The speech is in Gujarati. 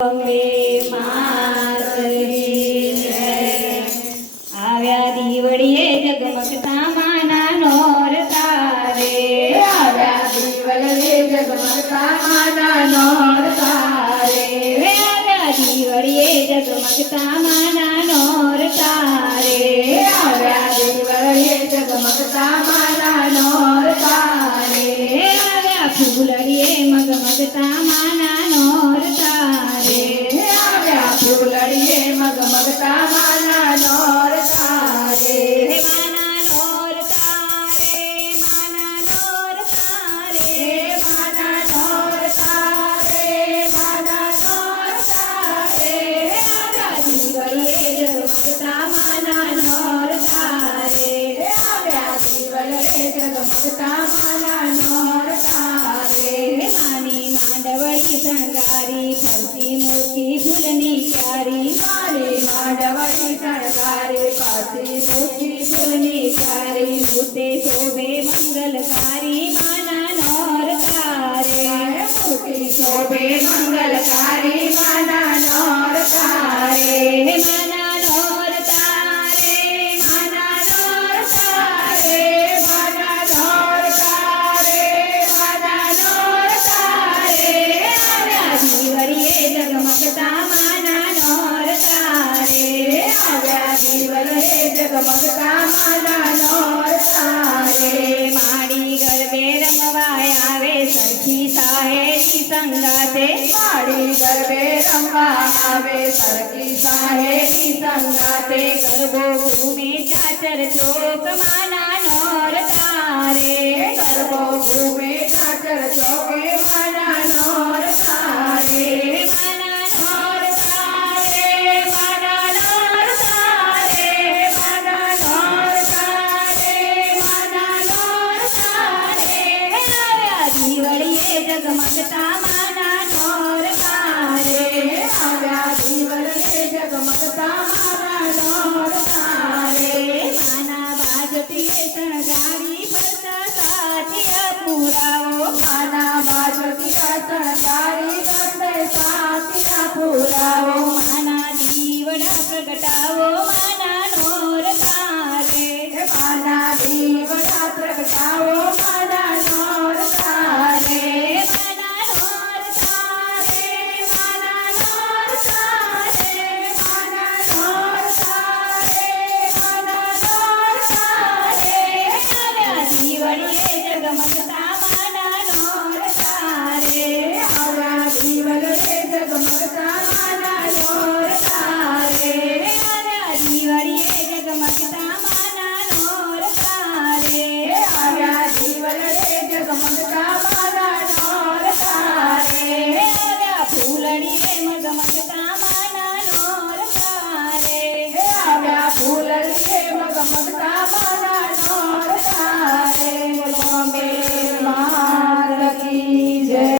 અંબે માતની જય. આવ્યા દીવડીએ જગમગતા માના નોરતા રે. આવ્યા દીવડીએ જગમગતા માના નોરતા રે. આવ્યા દીવડીએ જગમગતા માના નોરતા રે. આવ્યા દીવડીએ જગમગતા માના નોરતા રે. આવ્યા ફૂલડીએ મગમગતા માના નોરતા રે. આવ્યા ફૂલડીએ મગમગતા માના નોરતા રે. માના નોરતા રે. માના નોરતા રે. માના નોરતા રે. માના નોરતા રે. આવ્યા દીવડીએ જગમગતા માના નોરતા રે. આવ્યા દીવડીએ જગમગતા માના નોરતા રે. માની માંડવડી શણગારી ફરતી મૂકી ફૂલની ક્યારી. મારી માંડવડી શણગારી પાછી મૂકી ફૂલની ક્યારી. મૂર્તે શોભે મંગલકારી માના નોરતા રે. મૂર્તિ શોભે મંગલકારી માના નોરતા રે. માના નોરતા રે. માના નોરતા રે. માના નોરતા રે. માના નોરતા રે. આવ્યા દીવડીએ જગમગતા માના નોરતા રે. આવ્યા દીવડીએ જગમગતા માના નોરતા રે. માડી ગરબે રમવા આવે સરખી સાહેરી સંગાતે. માડી ગરબે રમવા આવે સરખી સાહેબી સંગાતે. ગરબો ઘૂમે ચાચર ચોક માના નોરતા રે. ગરબો ઘૂમે ચાચર ચોકે માના નોરતા રે. માના નોરતા રે. માના નોરતા રે. માના નોરતા રે. માના નોરતા રે. આવ્યા દીવડીએ જગમગતા માના નોરતા રે. આવ્યા દીવડીએ જગમગતા માના નોરતા રે. માના બાજટીએ શણગારી ફરતા સાથિયા પુરાવો. માના બાજુથી શણગારી કંદે સાતિયા પુરાવો. માના દીવડા પ્રગટાવો માના નોરતા રે. માના દીવડા પ્રગટાવો માના નોરતા રે. માના નોરતા રે. માના નોરતા રે. માના નોરતા રે. માના નોરતા રે. આવ્યા દીવડીએ જગમગતા માના નોરતા રે. આવ્યા દીવડીએ જગમગતા માના નોરતા રે. આવ્યા દીવડીએ જગમગતા માના નોરતા રે. આવ્યા દીવડીએ જગમગતા માના નોરતા રે. આવ્યા ફૂલડીએ મગમગતા માના નોરતા રે. આવ્યા ફૂલડીએ મગમગતા માના નોરતા રે. બોલો અંબે મા